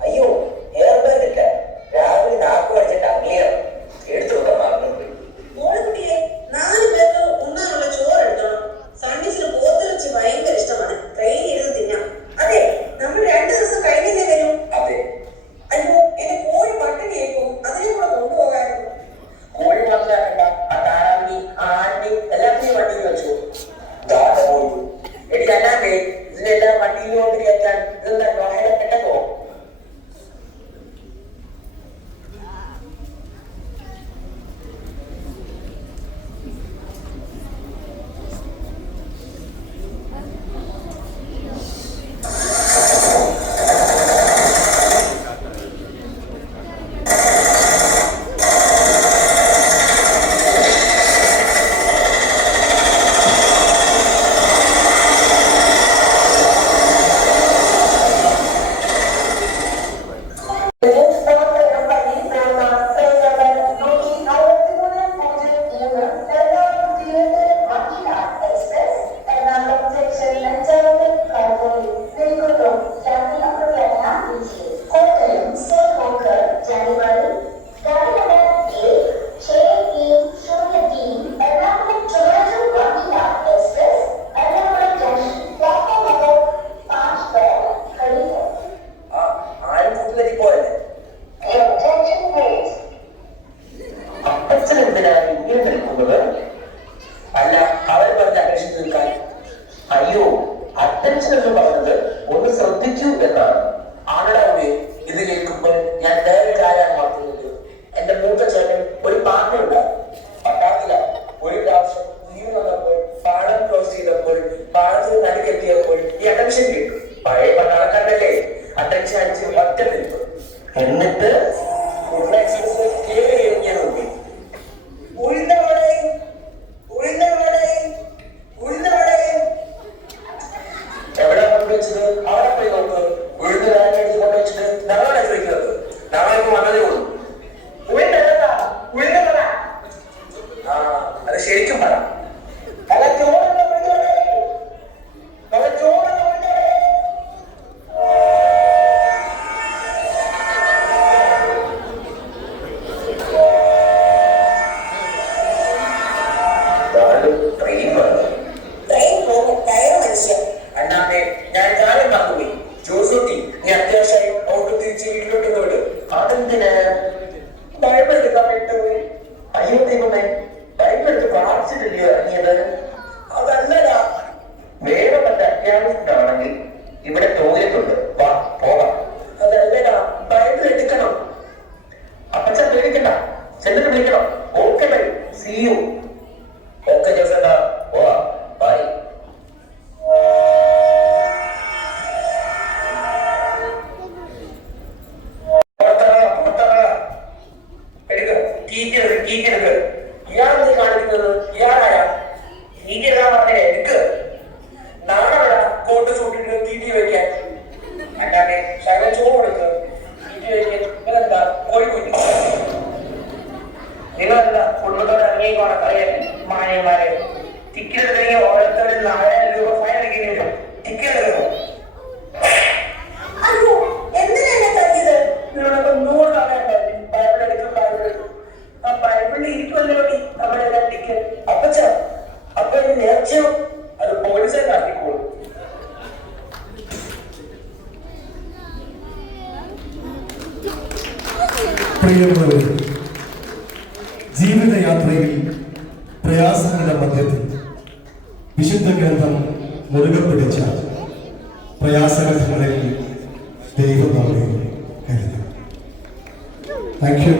അയ്യോ, hair band ഇല്ല. രാവിലെ നാക്ക് പഠിച്ചിട്ട് അഗ്ലിയാണ്. ബൈബിൾ എടുക്കാൻ വേണ്ടി അയ്യോ ദൈവമേ, ബൈബിൾ എടുത്ത് പ്രാർത്ഥിച്ചിട്ടില്ലയോ ഇറങ്ങിയത്? അതല്ലടാ, വേറെ മറ്റേ അത്യാവശ്യമാണെങ്കിൽ ഇവിടെ ടോയ്ലറ്റുണ്ട്, വാ പോകാം. അതല്ലടാ, ബൈബിൾ എടുക്കണം. അപ്പച്ചൻ പേടിക്കണ്ട, ചെന്നിട്ട് വിളിക്കണം. Okay bye, see you. Okay ജോസേട്ടാ, പോവാ, ബൈ. ഇയാൾ നീ കാണിക്കുന്നത് ഇയാളായ എടുക്ക്. നാളെ കോട്ട് സൂട്ടിട്ട് തീറ്റി വയ്ക്കാൻ അല്ലാതെ ശകലം ചോറ് കൊടുക്ക്. തീറ്റി വയ്ക്കാൻ ഇവരെന്താ കോഴിക്കുഞ്ഞു? നിങ്ങളെന്താ കുടുംബത്തോടെ ഇറങ്ങിക്കോണം അറിയാൻ മാന്യന്മാരെ. ടിക്കറ്റ് എടുത്തെങ്കിൽ ഓരോരുത്തരിൽ 4000 രൂപ ഫൈൻ അടിക്കേണ്ടി വരും. ടിക്കറ്റ് എടുക്കുമോ? നിങ്ങളൊക്കെ 100 തവണ ബൈബിൾ എടുക്കും, ബൈബിൾ എടുക്കും. ആ ബൈബിളിൽ ഇരിക്കുമല്ലോ നമ്മളെല്ലാം ടിക്കറ്റ്. അപ്പച്ച അപ്പൊ ഈ നേർച്ചയോ അത് പോലീസെ കാട്ടിക്കോളും. പ്രിയമുള്ളവരെ, ജീവിതയാത്രയിൽ പ്രയാസങ്ങളുടെ മധ്യത്തിൽ വിശുദ്ധ ഗ്രന്ഥം മുറുകെ പിടിച്ച പ്രയാസഘട്ടങ്ങളിൽ ദൈവം നമ്മെ കരുതും. Thank you.